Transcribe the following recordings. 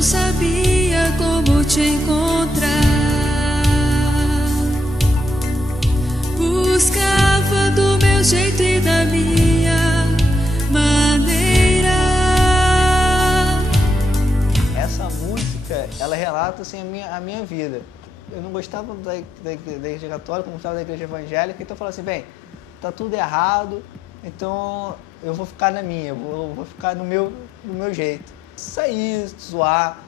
não sabia como te encontrar. Buscava do meu jeito e da minha maneira. Essa música, ela relata assim, a minha vida. Eu não gostava da igreja católica, não gostava da igreja evangélica, então eu falava assim, bem, tá tudo errado, então eu vou ficar na minha, eu vou ficar no meu jeito. Sair, zoar,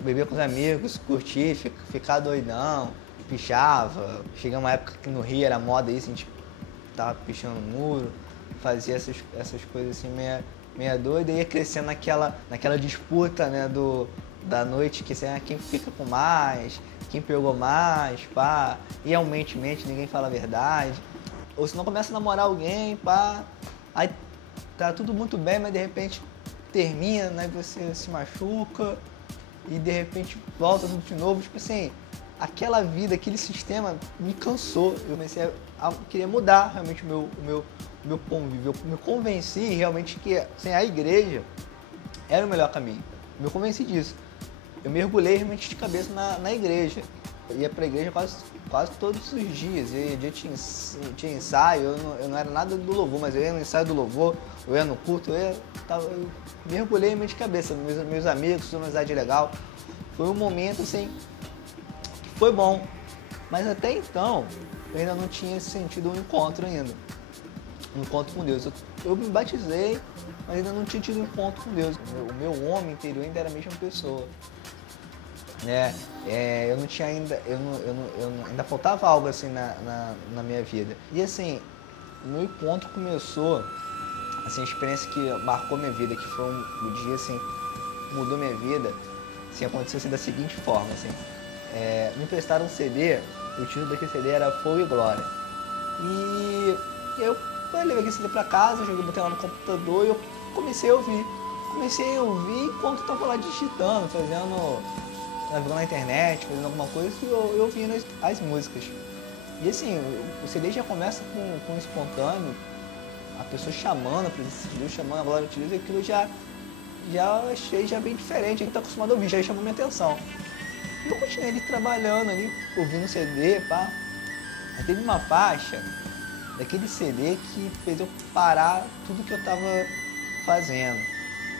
beber com os amigos, curtir, ficar doidão, pichava. Chegou uma época que no Rio era moda isso, a gente tava pichando no muro, fazia essas coisas assim meia doida, e ia crescendo naquela disputa, né, da noite, que assim, quem fica com mais, quem pegou mais, pá, e realmente ninguém fala a verdade. Ou se não começa a namorar alguém, pá, aí tá tudo muito bem, mas de repente termina, né, você se machuca e de repente volta tudo de novo, tipo assim, aquela vida, aquele sistema me cansou. Eu comecei queria mudar realmente o meu convívio. Eu me convenci realmente que assim, a igreja era o melhor caminho. Eu me convenci disso. Eu mergulhei realmente de cabeça na igreja. Eu ia pra igreja quase todos os dias. Dia tinha ensaio, eu não era nada do louvor, mas eu ia no ensaio do louvor, eu ia no culto, eu mergulhei realmente de cabeça. Meus amigos, uma amizade legal. Foi um momento assim, que foi bom. Mas até então, eu ainda não tinha sentido um encontro ainda. Um encontro com Deus. Eu me batizei, mas ainda não tinha tido um encontro com Deus. O meu homem interior ainda era a mesma pessoa. Eu não tinha ainda, ainda faltava algo assim na minha vida. E assim, o meu encontro começou, assim, a experiência que marcou minha vida, que foi o dia assim, mudou minha vida, assim, aconteceu assim, da seguinte forma, assim, me emprestaram um CD, o título daquele CD era Fogo e Glória. E eu levei aquele CD pra casa, botei lá no computador e eu comecei a ouvir. Comecei a ouvir enquanto eu tava lá digitando, navegando na internet, fazendo alguma coisa, e eu ouvindo as músicas. E assim, o CD já começa com um espontâneo, a pessoa chamando a presença de Deus, chamando a glória de Deus, e aquilo já achei já bem diferente, a gente tá acostumado a ouvir, já chamou minha atenção. E eu continuei ali trabalhando, ali, ouvindo o CD, pá. Aí teve uma faixa daquele CD que fez eu parar tudo que eu tava fazendo.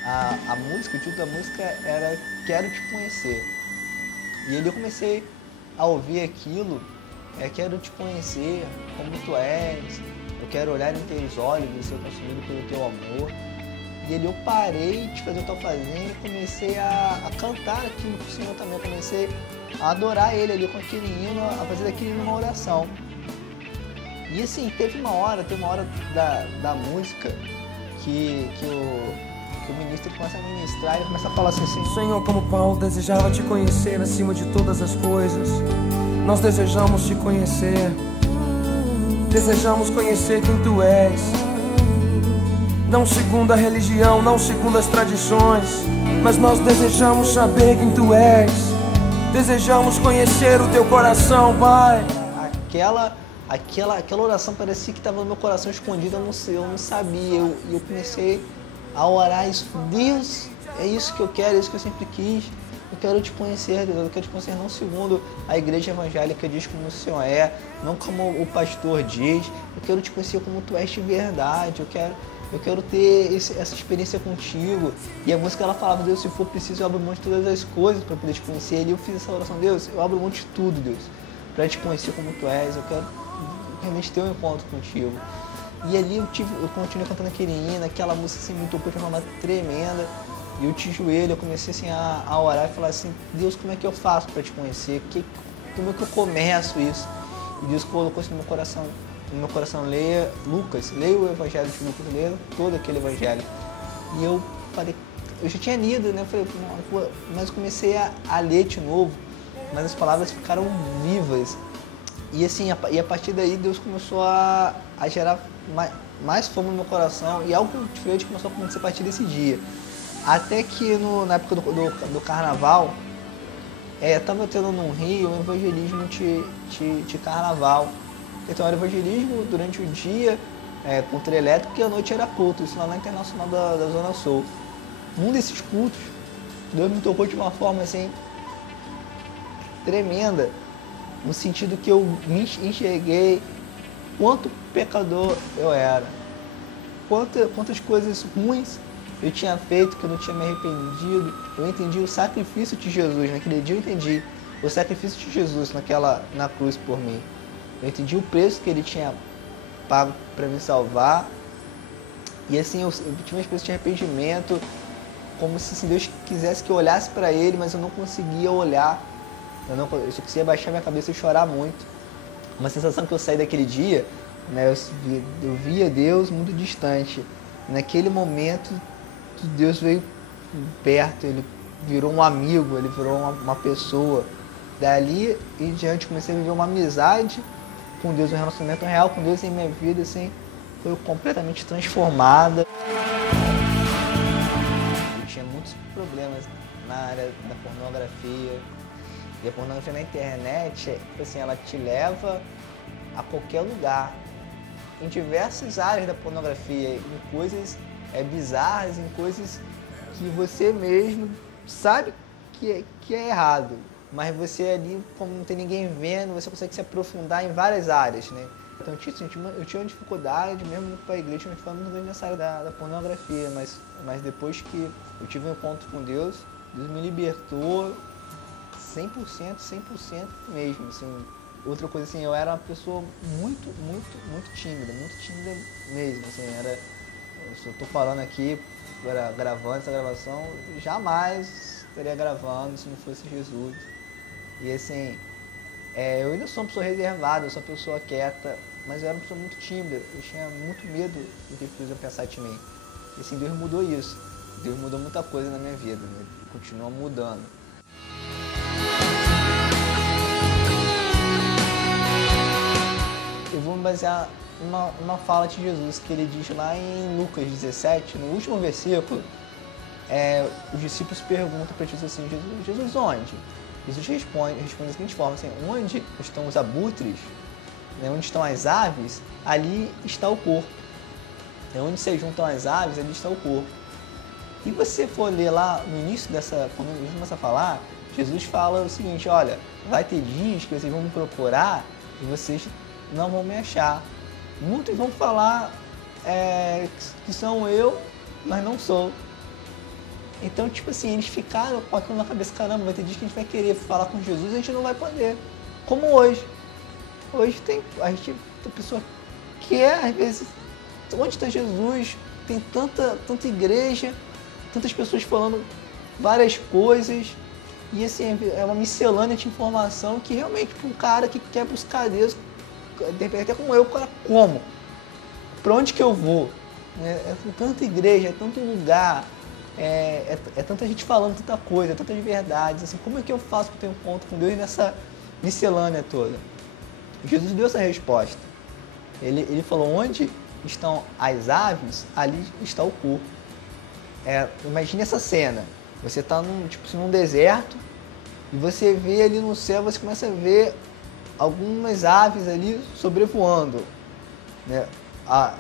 A música, o título da música era Quero Te Conhecer. E ali eu comecei a ouvir aquilo, quero te conhecer como tu és, eu quero olhar em teus olhos e ser consumido pelo teu amor. E ali eu parei de fazer o que eu estava fazendo e comecei a cantar aquilo pro Senhor também. Eu comecei a adorar Ele ali com aquele hino, a fazer daquele hino uma oração. E assim, teve uma hora da música que o ministro começa a ministrar e começa a falar assim, Senhor, como Paulo desejava te conhecer acima de todas as coisas, nós desejamos te conhecer, desejamos conhecer quem tu és, não segundo a religião, não segundo as tradições, mas nós desejamos saber quem tu és, desejamos conhecer o teu coração, Pai. Aquela oração parecia que estava no meu coração escondida, eu não sabia, e eu comecei a orar isso. Deus, é isso que eu quero, é isso que eu sempre quis. Eu quero te conhecer, Deus. Eu quero te conhecer não segundo a igreja evangélica diz como o Senhor é, não como o pastor diz. Eu quero te conhecer como tu és de verdade. Eu quero ter essa experiência contigo. E a música ela falava, Deus, se for preciso eu abro mão de todas as coisas para poder te conhecer. E eu fiz essa oração, Deus, eu abro mão de tudo, Deus, para te conhecer como tu és. Eu quero realmente ter um encontro contigo. E ali eu continuei cantando aquele hino, aquela música assim, me tocou de uma maneira tremenda. E eu te joelho, eu comecei assim a orar e falar assim, Deus, como é que eu faço para te conhecer? Como é que eu começo isso? E Deus colocou isso no meu coração, leia Lucas, leia o Evangelho de Lucas, leia todo aquele Evangelho. E eu falei, eu já tinha lido, né? Eu falei, mas eu comecei a ler de novo, mas as palavras ficaram vivas. E assim, a partir daí Deus começou a gerar mais fome no meu coração, e algo diferente começou a acontecer a partir desse dia. Até que na época do carnaval, estava tendo no Rio um evangelismo de carnaval. Então era evangelismo durante o dia, com trio elétrico, e à noite era culto, isso lá na Internacional da Zona Sul. Num desses cultos, Deus me tocou de uma forma assim tremenda, no sentido que eu me enxerguei quanto pecador eu era, quantas coisas ruins eu tinha feito que eu não tinha me arrependido. Eu entendi o sacrifício de Jesus, naquele dia eu entendi o sacrifício de Jesus na cruz por mim. Eu entendi o preço que ele tinha pago para me salvar. E assim, eu tive uma experiência de arrependimento, como se Deus quisesse que eu olhasse para ele, mas eu não conseguia olhar. Eu só conseguia baixar minha cabeça e chorar muito. Uma sensação que eu saí daquele dia, né, eu via Deus muito distante. Naquele momento, Deus veio perto, ele virou um amigo, ele virou uma pessoa. Dali em diante, comecei a viver uma amizade com Deus, um relacionamento real com Deus, em minha vida assim, foi completamente transformada. Eu tinha muitos problemas na área da pornografia. E a pornografia na internet, assim, ela te leva a qualquer lugar, em diversas áreas da pornografia, em coisas bizarras, em coisas que você mesmo sabe que é errado, mas você ali, como não tem ninguém vendo, você consegue se aprofundar em várias áreas, né? Então eu tinha uma dificuldade, mesmo para a igreja, tinha uma dificuldade muito grande nessa área da pornografia, mas depois que eu tive um encontro com Deus, Deus me libertou 100% mesmo, assim. Outra coisa assim, eu era uma pessoa muito tímida mesmo, assim, se eu tô falando aqui, gravando essa gravação, jamais estaria gravando se não fosse Jesus. E assim, eu ainda sou uma pessoa reservada, eu sou uma pessoa quieta, mas eu era uma pessoa muito tímida, eu tinha muito medo do que as pessoas iam pensar de mim. E assim, Deus mudou isso, Deus mudou muita coisa na minha vida, né? Continua mudando. Eu vou me basear numa fala de Jesus, que ele diz lá em Lucas 17, no último versículo, os discípulos perguntam para Jesus assim, Jesus onde? Jesus responde da seguinte forma, assim, onde estão os abutres, né, onde estão as aves, ali está o corpo. Onde se juntam as aves, ali está o corpo. E você for ler lá no início quando Jesus começa a falar, Jesus fala o seguinte, olha, vai ter dias que vocês vão me procurar e vocês não vão me achar. Muitos vão falar que são eu, mas não sou. Então, tipo assim, eles ficaram com aquilo na cabeça, caramba, vai ter dias que a gente vai querer falar com Jesus e a gente não vai poder. Como hoje. Hoje a pessoa quer, às vezes, onde está Jesus? Tem tanta igreja, tantas pessoas falando várias coisas. E assim, é uma miscelânea de informação que realmente, para um cara que quer buscar Deus, de repente até como eu, cara, como? Para onde que eu vou? É tanta igreja, é tanto lugar, é tanta gente falando tanta coisa, é tantas verdades, assim, como é que eu faço para ter um encontro com Deus nessa miscelânea toda? Jesus deu essa resposta. Ele falou, onde estão as aves, ali está o corpo. Imagine essa cena, você está num deserto e você vê ali no céu, você começa a ver algumas aves ali sobrevoando, né,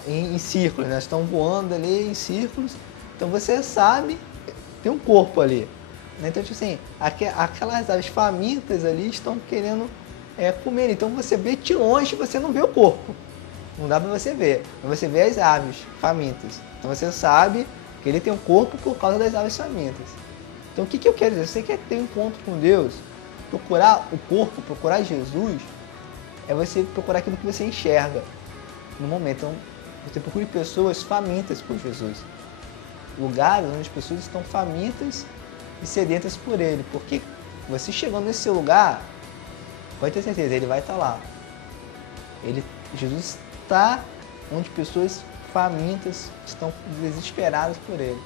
em círculos, né, estão voando ali em círculos, então você sabe, tem um corpo ali, né? Então, tipo assim, aquelas aves famintas ali estão querendo comer, então você vê de longe, você não vê o corpo, não dá para você ver, mas você vê as aves famintas, então você sabe que ele tem um corpo por causa das aves famintas. Então o que eu quero dizer? Você quer ter um encontro com Deus, procurar o corpo, procurar Jesus, é você procurar aquilo que você enxerga no momento. Então, você procure pessoas famintas por Jesus. Lugares onde as pessoas estão famintas e sedentas por Ele. Porque você chegando nesse lugar, pode ter certeza, Ele vai estar lá. Jesus está onde pessoas famintas estão desesperadas por Ele.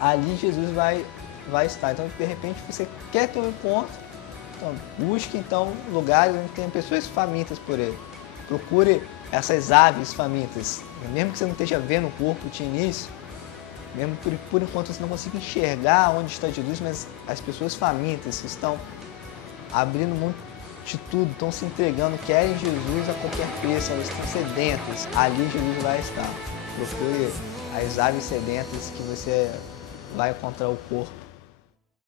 Ali Jesus vai estar. Então, de repente, você quer ter um encontro, então busque lugares onde tem pessoas famintas por Ele. Procure essas aves famintas. Mesmo que você não esteja vendo o corpo de início, mesmo por enquanto você não consiga enxergar onde está Jesus, mas as pessoas famintas que estão abrindo mão de tudo, estão se entregando, querem Jesus a qualquer preço, elas estão sedentas. Ali Jesus vai estar. Procure as aves sedentas que você vai encontrar o corpo.